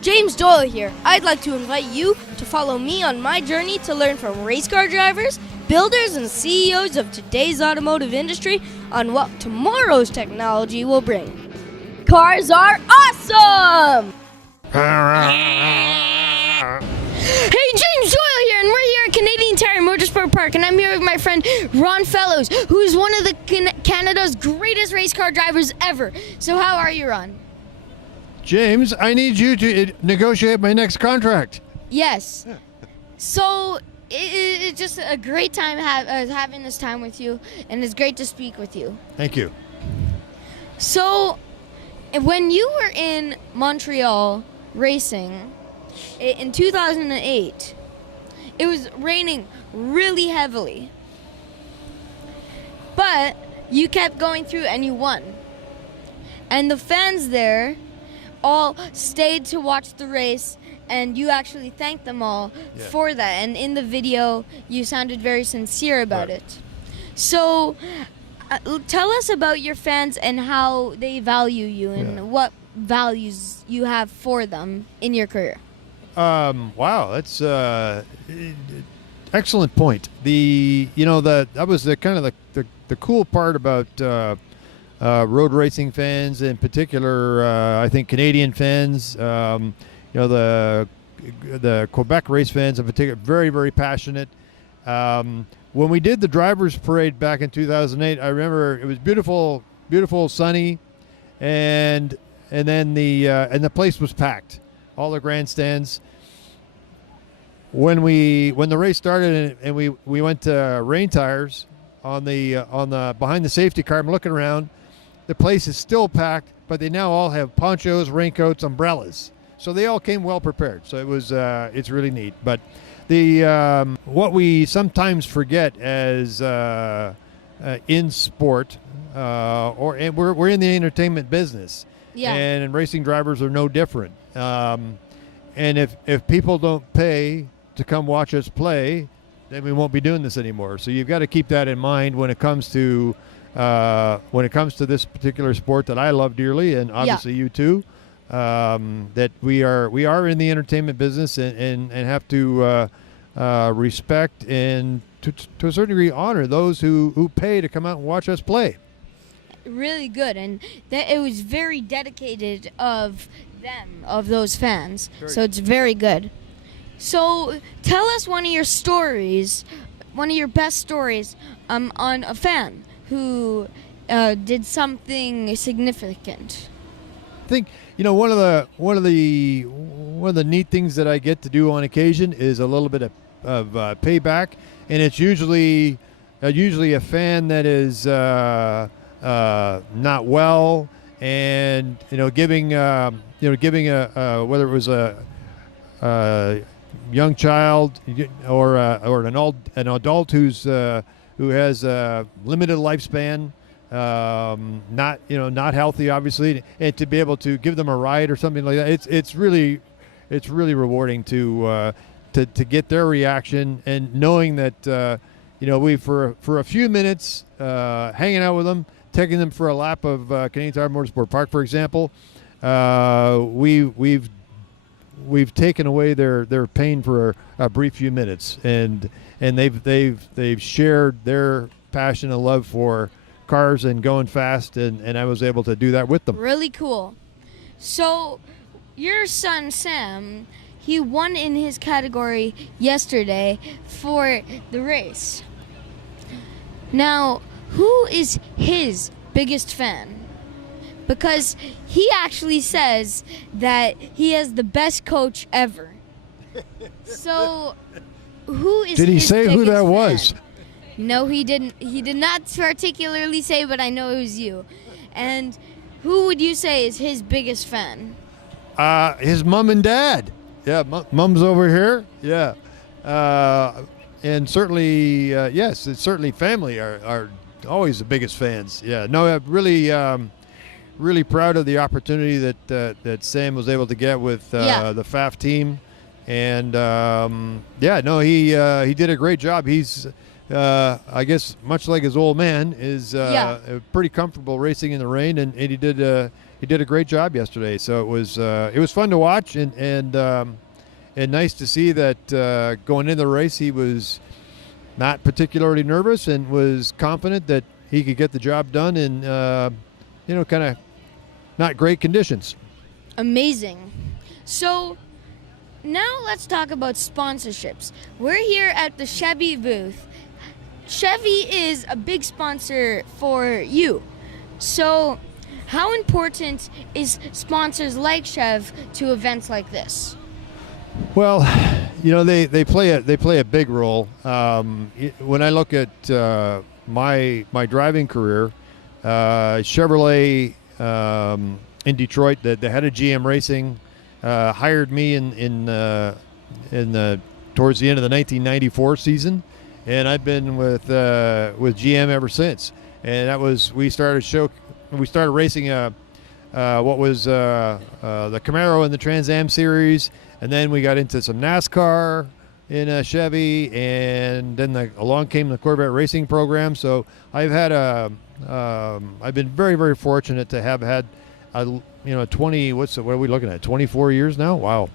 James Doyle here. I'd like to invite you to follow me on my journey to learn from race car drivers, builders, and CEOs of today's automotive industry on what tomorrow's technology will bring. Cars are awesome! Hey, James Doyle here, and we're here at Canadian Tire Motorsport Park, and I'm here with my friend Ron Fellows, who's one of the Canada's greatest race car drivers ever. So how are you, Ron? James, I need you to negotiate my next contract. Yes. So it's just a great time having this time with you, and it's great to speak with you. Thank you. So when you were in Montreal racing in 2008, it was raining really heavily. But you kept going through and you won. And the fans there all stayed to watch the race, and you actually thanked them all for that. And in the video, you sounded very sincere about it. So tell us about your fans and how they value you and what values you have for them in your career. Wow, that's excellent point. That was the kind of the cool part about road racing fans, in particular. I think Canadian fans, the Quebec race fans in particular, very, very passionate. When we did the drivers' parade back in 2008, I remember it was beautiful, beautiful, sunny, and then the place was packed, all the grandstands. When the race started and we went to rain tires on the behind the safety car, I'm looking around. The place is still packed, but they now all have ponchos, raincoats, umbrellas. So they all came well prepared. So it's really neat. But what we sometimes forget as in sport, and we're in the entertainment business, and racing drivers are no different. And if people don't pay to come watch us play, then we won't be doing this anymore. So you've got to keep that in mind when it comes to this particular sport that I love dearly, and obviously you too. That we are in the entertainment business and have to respect and to a certain degree honor those who pay to come out and watch us play. Really good, and that it was very dedicated of them, of those fans. So it's very good. So tell us one of your stories, one of your best stories on a fan who did something significant. I think one of the neat things that I get to do on occasion is a little bit of payback, and it's usually a fan that is not well, and giving a whether it was a young child or an adult who has a limited lifespan, not healthy, obviously, and to be able to give them a ride or something like that, it's really rewarding to get their reaction, and knowing that we for a few minutes hanging out with them, taking them for a lap of Canadian Tire Motorsport Park, for example, we've taken away their pain for a brief few minutes, and they've shared their passion and love for cars and going fast, and I was able to do that with them. Really cool. So your son Sam, he won in his category yesterday for the race. Now, who is his biggest fan? Because he actually says that he has the best coach ever. So, who is? Did he say who that was? No, he didn't. He did not particularly say, but I know it was you. And who would you say is his biggest fan? His mom and dad. Yeah, mom's over here. Yeah, and certainly, yes, it's certainly family are always the biggest fans. Yeah, no, I'm really proud of the opportunity that Sam was able to get with the FAF team, and he did a great job. He's I guess much like his old man is pretty comfortable racing in the rain, and he did did a great job yesterday. So it was fun to watch and nice to see that going into the race he was not particularly nervous and was confident that he could get the job done in kind of not great conditions. Amazing. So now let's talk about sponsorships. We're here at the Chevy booth. Chevy is a big sponsor for you. So how important is sponsors like Chev to events like this? Well, they play a big role. When I look at my driving career, Chevrolet in Detroit, the head of GM Racing, hired me in towards the end of the 1994 season, and I've been with GM ever since. And that was we started racing what was the Camaro in the Trans Am series, and then we got into some NASCAR in Chevy, and then along came the Corvette racing program. So I've been very, very fortunate to have had 20, what are we looking at, 24 years now? Wow.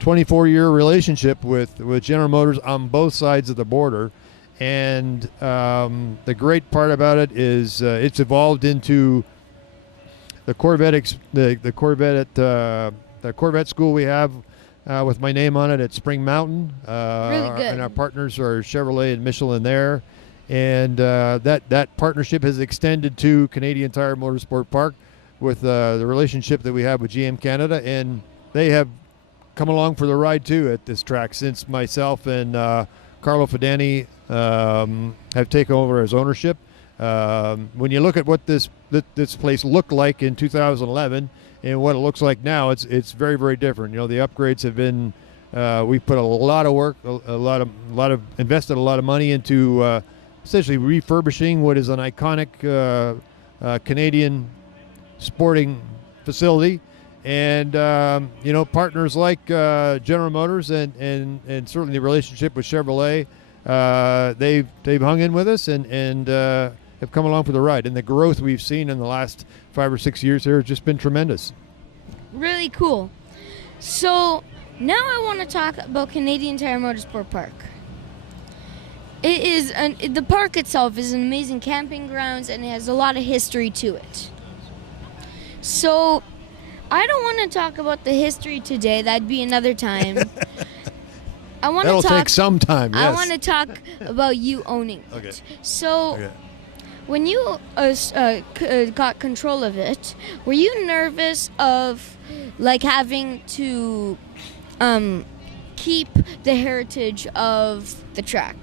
24-year relationship with General Motors on both sides of the border. And the great part about it is it's evolved into the Corvette the Corvette school we have with my name on it at Spring Mountain. Really good. And our partners are Chevrolet and Michelin there. And that partnership has extended to Canadian Tire Motorsport Park with the relationship that we have with GM Canada. And they have come along for the ride, too, at this track since myself and Carlo Fidani have taken over as ownership. When you look at what this place looked like in 2011 and what it looks like now, it's very, very different. The upgrades have been we put a lot of work, invested a lot of money into essentially refurbishing what is an iconic Canadian sporting facility. And partners like General Motors and certainly the relationship with Chevrolet, they've hung in with us and have come along for the ride. And the growth we've seen in the last 5 or 6 years here has just been tremendous. Really cool. So now I want to talk about Canadian Tire Motorsport Park. The park itself is an amazing camping grounds, and it has a lot of history to it. So I don't want to talk about the history today. That'd be another time. That'll take some time, yes. I want to talk about you owning it. Okay. So when you got control of it, were you nervous of having to keep the heritage of the track?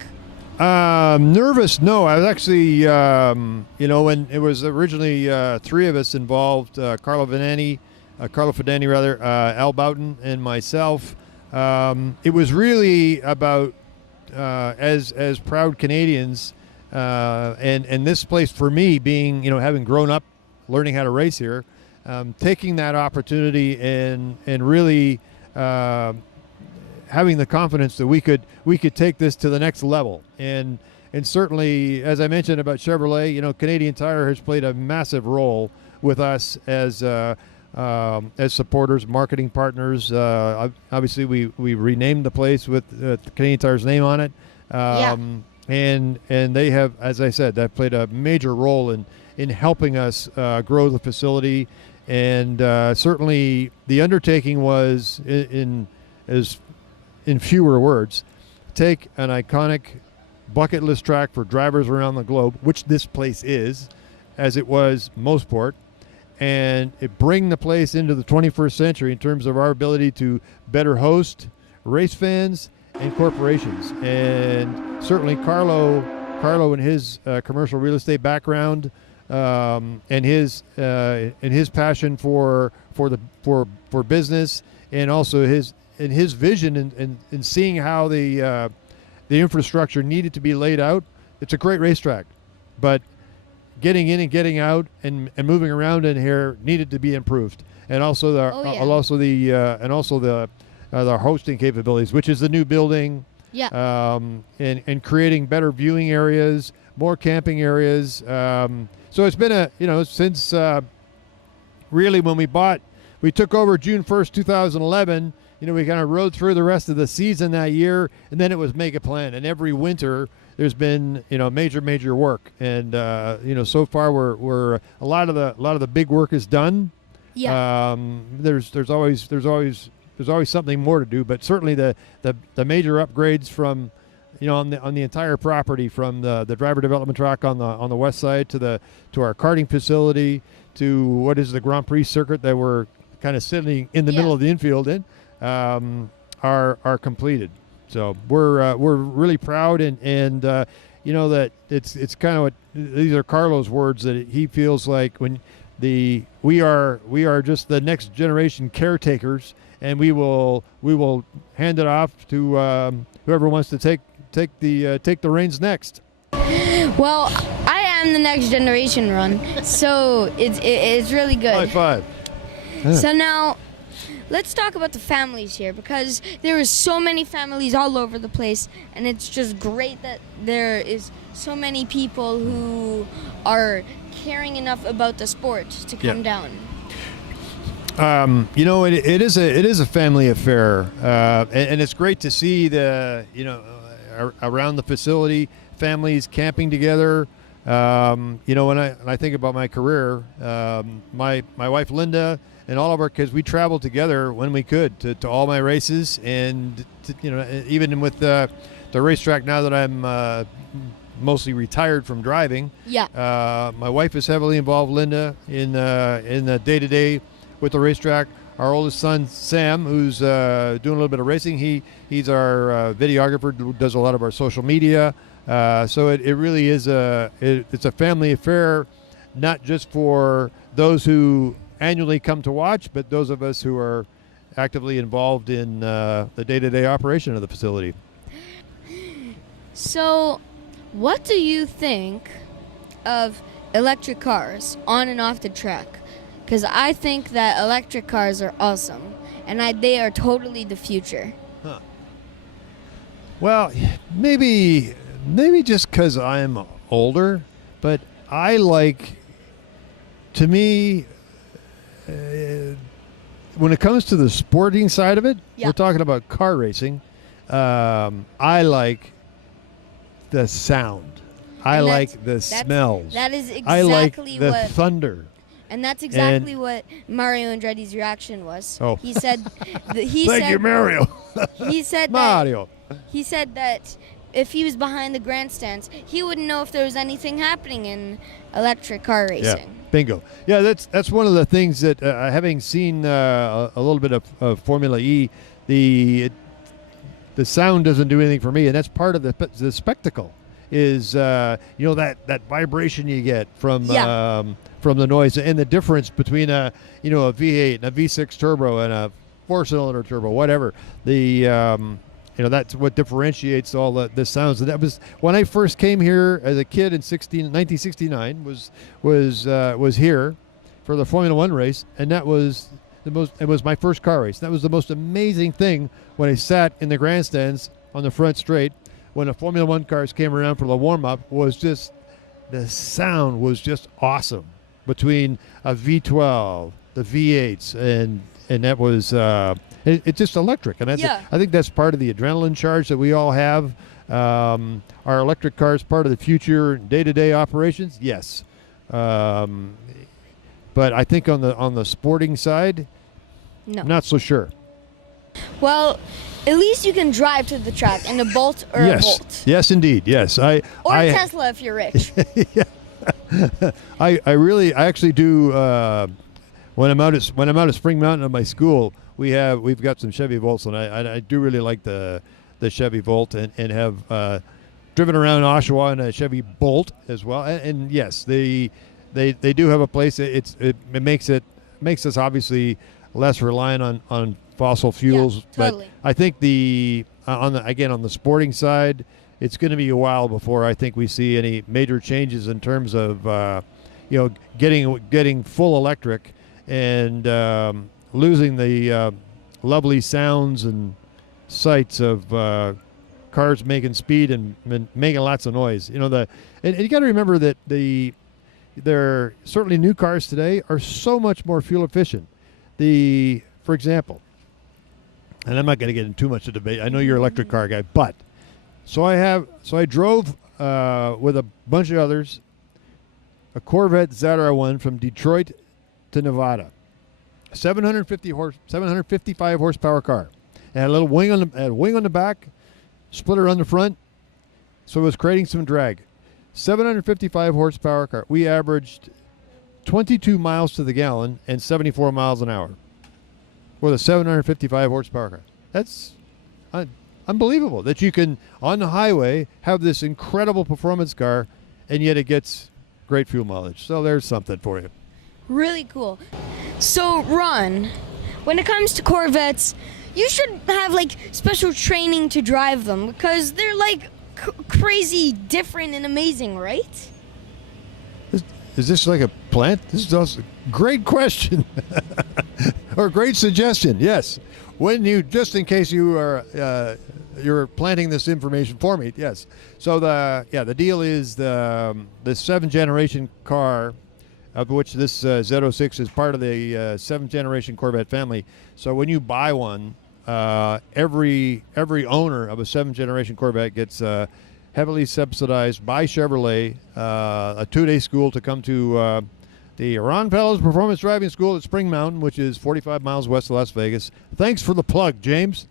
Nervous? No, I was actually, when it was originally 3 of us involved, Carlo Fidani, Al Boughton, and myself. It was really about as proud Canadians, and this place for me being, having grown up, learning how to race here, taking that opportunity and really having the confidence that we could take this to the next level. And certainly, as I mentioned about Chevrolet, Canadian Tire has played a massive role with us as supporters, marketing partners. Obviously, we renamed the place with Canadian Tire's name on it. And they have, as I said, that played a major role in helping us grow the facility. And certainly, the undertaking was in fewer words, take an iconic bucket list track for drivers around the globe, which this place is, as it was Mosport, and bring the place into the 21st century in terms of our ability to better host race fans and corporations. And certainly Carlo and his commercial real estate background and his passion for business, and also his vision and seeing how the infrastructure needed to be laid out. It's a great racetrack, but getting in and getting out and moving around in here needed to be improved. And also the hosting capabilities, which is the new building. Yeah. And creating better viewing areas, more camping areas. So it's been since really when we took over June 1st, 2011. We kind of rode through the rest of the season that year, and then it was make a plan. And every winter there's been major work, and so far we're a lot of the big work is done. Yeah. There's always something more to do, but certainly the major upgrades from on the entire property, from the driver development track on the west side to our karting facility, to what is the Grand Prix circuit that we're kind of sitting in the middle of the infield in, are completed. So we're really proud, and that it's kind of what these are Carlo's words, that he feels like when we are just the next generation caretakers, and we will hand it off to whoever wants to take the reins next. Well, I am the next generation, Ron. So it's really good. High five. Yeah. So now, let's talk about the families here, because there is so many families all over the place, and it's just great that there is so many people who are caring enough about the sport to come down. It is a family affair, and it's great to see around the facility, families camping together. When I think about my career, my wife Linda and all of our kids, we traveled together when we could to all my races, and even with the racetrack now that I'm mostly retired from driving. Yeah. My wife is heavily involved, Linda, in the day-to-day with the racetrack. Our oldest son, Sam, who's doing a little bit of racing, he's our videographer, does a lot of our social media. So it really is it's a family affair, not just for those who annually come to watch, but those of us who are actively involved in the day-to-day operation of the facility. So, what do you think of electric cars on and off the track? Because I think that electric cars are awesome, and they are totally the future. Huh. Well, maybe just because I'm older, but I like, to me, when it comes to the sporting side of it, we're talking about car racing. I like the sound. I like the smells. That is exactly I like the thunder. And that's exactly what Mario Andretti's reaction was. Oh. He said, Thank you, Mario. He said Mario. He said that if he was behind the grandstands, he wouldn't know if there was anything happening in electric car racing. Yeah, bingo. Yeah, that's one of the things that having seen a little bit of Formula E, the sound doesn't do anything for me, and that's part of the spectacle. Is that vibration you get from the noise, and the difference between a V8 and a V6 turbo and a 4-cylinder turbo, whatever. That's what differentiates all the sounds. And that was when I first came here as a kid in 1969. Was here for the Formula One race, and that was it was my first car race. That was the most amazing thing when I sat in the grandstands on the front straight when the Formula One cars came around for the warm-up. The sound was just awesome between a V12, the V8s, and that was it's just electric. And I think that's part of the adrenaline charge that we all have. Are electric cars part of the future day-to-day operations? Yes. But I think on the sporting side, no, I'm not so sure. Well, at least you can drive to the track in a Bolt or a Bolt. Yes, indeed. Yes, or a Tesla if you're rich. Yeah. I actually do. When I'm out at Spring Mountain at my school, we've got some Chevy Volts, and I do really like the Chevy Volt, and have driven around Oshawa in a Chevy Bolt as well. And yes, they do have a place. It makes us obviously less reliant on fossil fuels. Yeah, totally. But I think on the sporting side, it's going to be a while before I think we see any major changes in terms of getting full electric and losing the lovely sounds and sights of cars making speed and making lots of noise. And you got to remember that they're certainly new cars today are so much more fuel efficient. For example, and I'm not going to get into too much of debate. I know you're an electric car guy, but so I drove with a bunch of others a Corvette ZR1 from Detroit to Nevada, 755 horsepower car. It had a little wing on the back, splitter on the front, so it was creating some drag. 755 horsepower car. We averaged 22 miles to the gallon and 74 miles an hour with a 755 horsepower car. That's unbelievable that you can, on the highway, have this incredible performance car, and yet it gets great fuel mileage. So there's something for you. Really cool. So, Ron, when it comes to Corvettes, you should have like special training to drive them because they're like crazy, different, and amazing, right? Is this like a plant? This is also a great question or great suggestion. Yes, when you, just in case you are you're planting this information for me. Yes. So the deal is the 7th generation car, of which this Z06 is part of the 7th generation Corvette family. So when you buy one, every owner of a 7th generation Corvette gets heavily subsidized by Chevrolet, a 2-day school to come to the Ron Fellows Performance Driving School at Spring Mountain, which is 45 miles west of Las Vegas. Thanks for the plug, James.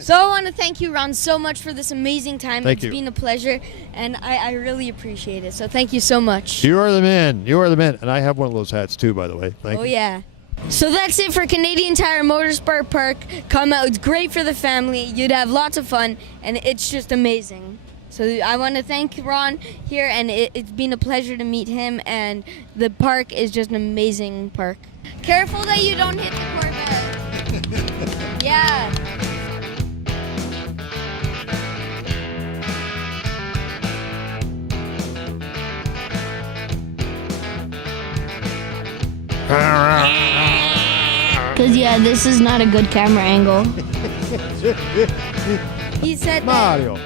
So I want to thank you, Ron, so much for this amazing time. Thank you. It's been a pleasure, and I really appreciate it. So thank you so much. You are the man. You are the man. And I have one of those hats too, by the way. Thank you. Oh, yeah. So that's it for Canadian Tire Motorsport Park. Come out. It's great for the family. You'd have lots of fun, and it's just amazing. So I want to thank Ron here, and it's been a pleasure to meet him, and the park is just an amazing park. Careful that you don't hit the Corvette. Yeah. Because, yeah, this is not a good camera angle. He said Mario.